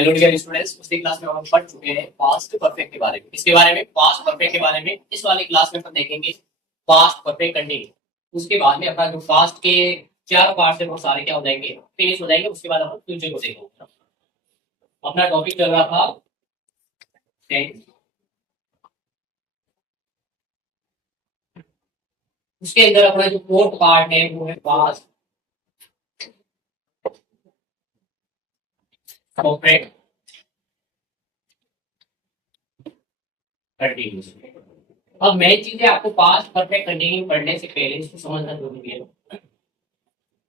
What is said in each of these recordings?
Hello dear students, पिछली class में हम पढ़ चुके हैं पास्ट परफेक्ट के बारे में। इसके बारे में पास्ट परफेक्ट के बारे में इस वाली क्लास में हम देखेंगे पास्ट परफेक्ट कंटिन्यू। उसके बाद में अपना जो पास्ट के चार पार्ट है वो सारे क्या हो जाएंगे, फिनिश हो जाएंगे। उसके बाद हम फ्यूचर को देखेंगे। अपना टॉपिक चल रहा था टेंस। उसके अंदर अपना जो फोर्थ पार्ट है वो है पास्ट परफेक्ट कंटिन्यू। अब मेन चीज है, आपको पास्ट परफेक्ट कंटिन्यू पढ़ने से पहले इसको समझना जरूरी है।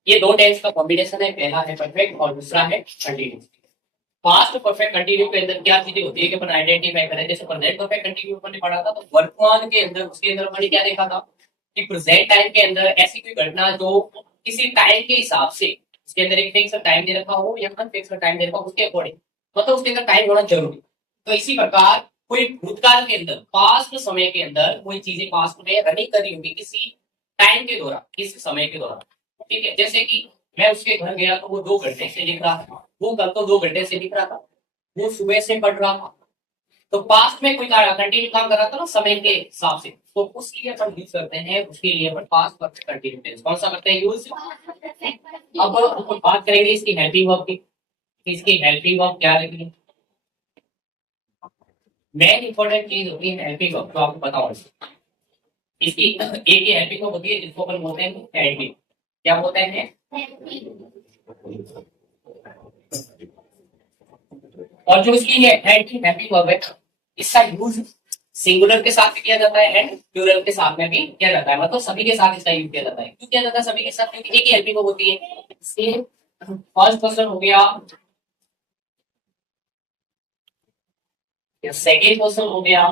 ये दो टेंस का कॉम्बिनेशन है, पहला है परफेक्ट और दूसरा है कंटिन्यू। पास्ट परफेक्ट कंटिन्यू के अंदर क्या चीजें होती है कि अपन आइडेंटिफाई करें। जैसे प्रेजेंट परफेक्ट कंटिन्यू अपन ने पढ़ा था, तो वर्तमान के अंदर उसके अंदर अपन ने क्या देखा था कि प्रेजेंट टाइम के अंदर ऐसी कोई घटना जो किसी टाइम के हिसाब से उसके अंदर एक फिक्स टाइम दे रखा हो या अनफिक्स टाइम दे रखा हो, उसके अकॉर्डिंग मतलब उसके अंदर टाइम होना जरूरी। तो इसी प्रकार कोई भूतकाल के अंदर पास्ट समय के अंदर कोई चीजें पास्ट में रनिंग कर रही होगी किसी टाइम के दौरान, किस समय के दौरान। ठीक है, जैसे कि मैं उसके घर गया तो वो 2 घंटे से लिख रहा था, वो कल तो 2 घंटे से लिख रहा था, वो सुबह से पढ़ रहा था। तो पास्ट में कोई कंटिन्यू काम कर रहा था ना समय के हिसाब से, तो उसके लिए अपन यूज करते हैं, उसके लिए अपन पास्ट परफेक्ट कंटिन्यू टेंस कौन सा करते हैं यूज। अब अपन बात करेंगे इसकी हेल्पिंग वर्ब की। इसकी हेल्पिंग वर्ब क्या रहेगी। मेन इंपॉर्टेंट चीज होती है हेल्पिंग वर्ब, तो आपको पता होगा। इसकी एक ही हेल्पिंग वर्ब होती है जिसको अपन बोलते हैं हेल्पिंग। क्या बोलते हैं, और जो इसकी हेल्पिंग वर्ब है इसका यूज सिंगुलर के साथ भी किया जाता है एंड प्लूरल के साथ में भी किया जाता है। मतलब सभी के साथ इसका यूज किया जाता है। क्यों किया जाता है सभी के साथ, क्योंकि एक ही हेल्पिंग वर्ब होती है। इसके फर्स्ट पर्सन हो गया या सेकेंड पर्सन हो गया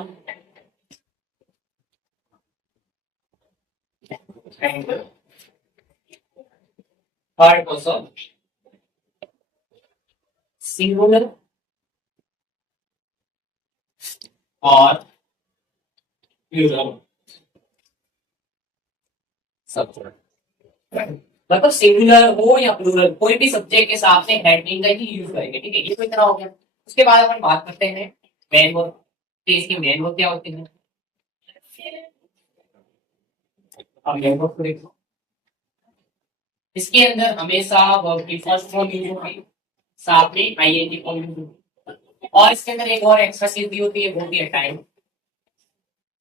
एंड थर्ड पर्सन सिंगुलर और प्लूरल सब्जेक्ट। मतलब सिंगुलर हो या प्लूरल कोई भी सब्जेक्ट के साथ में हेल्पिंग का ही यूज करेंगे। ठीक है, ये तो इतना हो गया। उसके बाद अपन बात करते हैं मेन वर्ब। तो इसकी मेन वर्ब क्या होती है। अब मेन वर्ब को देखो, इसके अंदर हमेशा वर्ब की फर्स्ट फॉर्म यूज होगी, साथ में आईएनजी फॉर्म यूज होगी। और इसके अंदर एक और एक्स्ट्रा चीज भी होती है, वो होती है टाइम।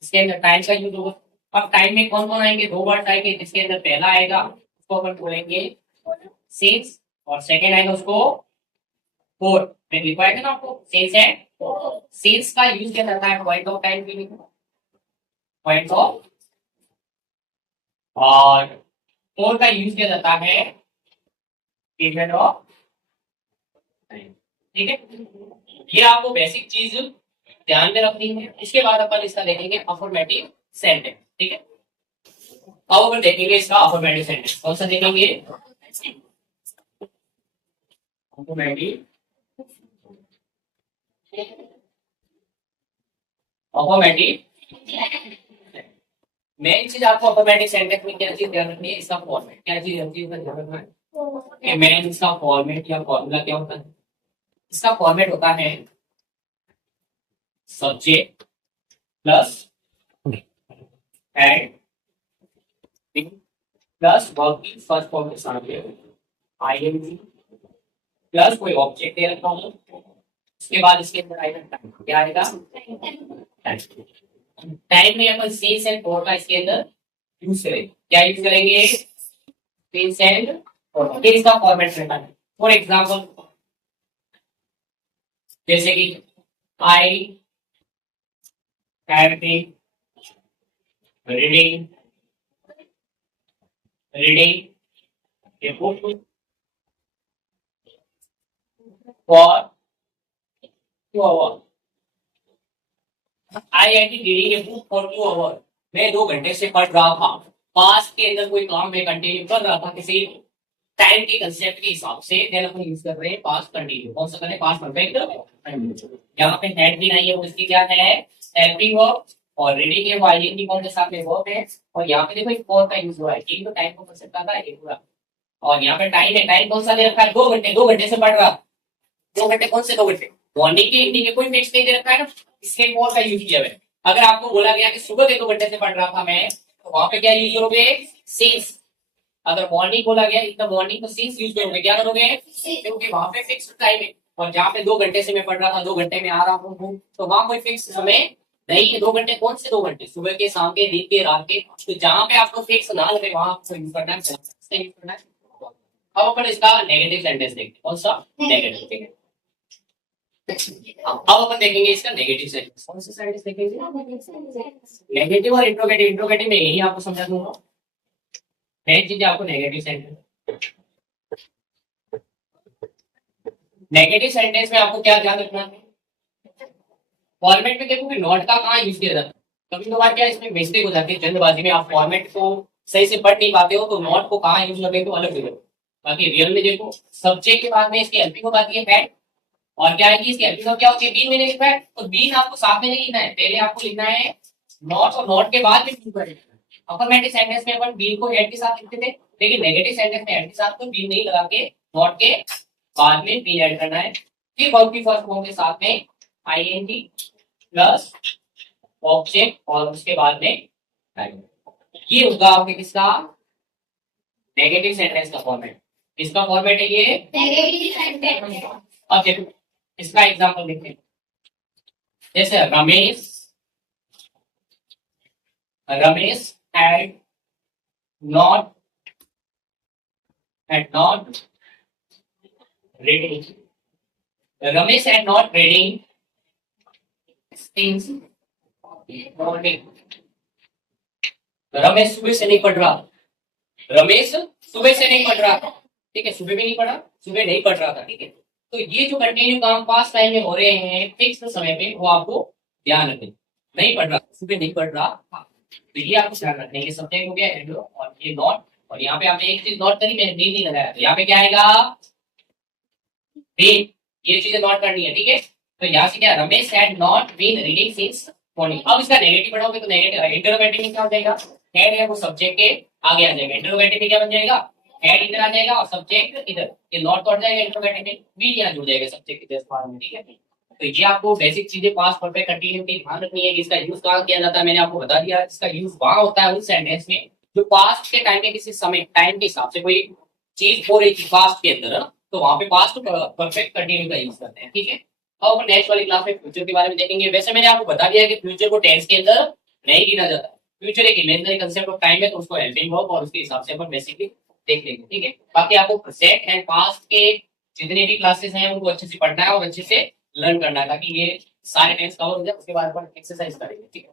इसके अंदर टाइम का यूज होगा। अब टाइम में कौन कौन आएंगे, 2 वर्ड आएंगे। जिसके अंदर पहला आएगा उसको अपन बोलेंगे सिंस, और सेकेंड आएगा उसको फोर। मैं लिखवाया था ना आपको सिंस है। सिंस का यूज किया जाता है पॉइंट ऑफ टाइम के लिए, पॉइंट ऑफ, और फोर का यूज किया जाता है पीरियड ऑफ टाइम। ठीक है, ये आपको बेसिक चीज ध्यान में रखनी है। इसके बाद अपन इसका देखेंगे अफर्मेटिव सेंटेंस। ठीक है, अब अपन देखेंगे इसका अफर्मेटिव सेंटेंस कौन सा देखेंगे, अफर्मेटिव मेन चीज आपको अफर्मेटिव सेंटेंस में क्या चीज ध्यान रखनी है, इसका फॉर्मेट। क्या चीज होती है ध्यान रखना है कि मेन इसका फॉर्मेट या फॉर्मूला क्या होता है। इसका फॉर्मेट होता है subject plus and plus verb की फर्स्ट फॉर्म के साथ आईएनजी प्लस कोई ऑब्जेक्ट दे रखा हूं। उसके बाद इसके अंदर आएगा टाइम। क्या आएगा, टाइम में अपन सिंस एंड फॉर का इसके अंदर यूज करेंगे। क्या यूज करेंगे, सिंस एंड फॉर। फिर इसका फॉर्मेट रहता है। फॉर एग्जांपल जैसे कि I have been reading a book for 2 hour. I am reading a book for 2 hour. मैं 2 घंटे से पढ़ रहा था। पास्ट के अंदर कोई काम मैं कंटिन्यू कर रहा था किसी टाइम के कंसेप्ट के हिसाब से, देन अपन यूज कर रहे हैं पास्ट कंटिन्यू। कौन सा करें, पास्ट परफेक्ट। यहाँ पे हैड भी नहीं है, वो इसकी क्या है, हेल्पिंग वर्ब। और रीडिंग है वो आईएनजी फॉर्म के साथ में वर्ब है। और यहाँ पे देखो एक फॉर का यूज हुआ है, ये तो टाइम को कंसेप्ट आता है पूरा। और यहाँ पे टाइम है, टाइम कौन सा दे रखा है, 2 घंटे, 2 घंटे से पढ़ रहा। 2 घंटे कौन से 2 घंटे? मॉर्निंग के, इवनिंग के, कोई फिक्स नहीं दे रखा है ना, इसके फॉर का यूज किया है। अगर आपको बोला गया कि सुबह के 2 घंटे से पढ़ रहा था मैं, तो वहां पे क्या यूज करोगे? सिंस। अगर मॉर्निंग बोला गया इतना मॉर्निंग, तो सिंस यूज करोगे। क्या करोगे? क्योंकि वहां पे फिक्स टाइम है, और जहाँ पे 2 घंटे से मैं पढ़ रहा था, 2 घंटे में आ रहा हूँ, तो वहां कोई फिक्स समय नहीं है। 2 घंटे कौन से 2 घंटे? सुबह के, शाम के, दिन के, रात के। तो जहाँ पे आपको फिक्स ना लगे वहां आपको यूज करना है, यूज करना है। अब अपन इसका नेगेटिव सेंटेंस देखते हैं। कौन सा? नेगेटिव। अब अपन देखेंगे इसका नेगेटिव सेंटेंस। कौन सा सेंटेंस देखेंगे? नेगेटिव और इंट्रोगेटिव। इंट्रोगेटिव में यही आपको समझा दूंगा, मेन चीज आपको नेगेटिव सेंटेंस। नेगेटिव सेंटेंस में आपको क्या ध्यान रखना है? फॉर्मेट में देखो कि नॉट का कहाँ यूज किया जाता है। कभी कभार क्या इसमें मिस्टेक हो जाती है, जल्दबाजी में आप फॉर्मेट को सही से पढ़ नहीं पाते हो, तो नॉट को कहाँ यूज करते हो अलग जगह। बाकी रियल में देखो, सब्जेक्ट के बाद में इसकी हेल्पिंग हो जाती है हेड, और क्या है कि इसकी हेल्पिंग क्या होती है? बीन मैंने लिखा है, तो बीन आपको साथ में नहीं लिखना है, पहले आपको लिखना है नॉट, और नॉट के बाद में बीन को। अफर्मेटिव सेंटेंस में अपन बीन को हेड के साथ लिखते थे, लेकिन नेगेटिव सेंटेंस में हेड के साथ तो बीन नहीं लगा के नॉट के बाद में बीन ऐड करना है। फिर वर्ब की फर्स्ट फॉर्म के साथ में आईएनजी प्लस ऑब्जेक्ट, और उसके बाद में ये होगा आपके किसका? नेगेटिव सेंटेंस का फॉर्मेट। किसका फॉर्मेट है ये? Negative sentence. अब देखो इसका एग्जांपल देखते हैं। जैसे Ramesh had not reading. Ramesh had not reading since morning. Ramesh सुबह से नहीं पढ़ रहा। रमेश सुबह से नहीं पढ़ रहा था, ठीक है, सुबह भी नहीं पढ़ा, सुबह नहीं पढ़ रहा था, ठीक है। तो ये जो कंटिन्यू काम पास टाइम में हो रहे हैं फिक्स समय पे, वो आपको ध्यान रखें। नहीं पढ़ रहा, सुबह नहीं पढ़ रहा था, तो ये आपको ध्यान रखना है। ये सब्जेक्ट हो गया एंड, और ये नॉट, और यहाँ पे आपने एक चीज नोट करी, मैंने नहीं लगाया, तो यहाँ पे क्या आएगा? बीन। ये चीजें नोट करनी है, ठीक है। तो यहाँ से क्या? Ramesh had not been reading since morning. अब इसका नेगेटिव पढ़ोगे तो नेगेटिव इंटरोगेटिव में क्या हो जाएगा? हेड है वो सब्जेक्ट के आगे आ जाएगा। इंटरोगेटिव में क्या बन जाएगा? हेड इधर आ जाएगा और सब्जेक्ट इधर, ये नॉट तो हट जाएगा। इंटरोगेटिव में बीन यहाँ जुड़ जाएगा सब्जेक्ट के जस्ट बाद में, ठीक है। तो ये आपको बेसिक चीजें पास्ट परफेक्ट कंटिन्यू की ध्यान रखनी है कि इसका यूज कहाँ किया जाता है। मैंने आपको बता दिया, इसका यूज वहां होता है उस सेंटेंस में जो पास्ट के टाइम में किसी समय टाइम के हिसाब से कोई चीज हो रही थी पास्ट के अंदर, तो वहां पे पास्ट परफेक्ट कंटिन्यू का यूज करते हैं, ठीक है। अब अपन नेक्स्ट वाली क्लास में फ्यूचर के बारे में देखेंगे। वैसे मैंने आपको बता दिया कि फ्यूचर को टेंस के अंदर नहीं गिना जाता। फ्यूचर एक इमेजिनरी कंसेप्ट ऑफ टाइम है, तो उसको हेल्पिंग वर्ब और उसके हिसाब से अपन बेसिकली देख लेंगे, ठीक है। बाकी आपको प्रेजेंट एंड पास्ट के जितने भी क्लासेस हैं उनको अच्छे से पढ़ना है और अच्छे से लर्न करना है, ताकि ये सारे टेंस कवर हो जाए। उसके बाद अपन एक्सरसाइज करेंगे, ठीक है।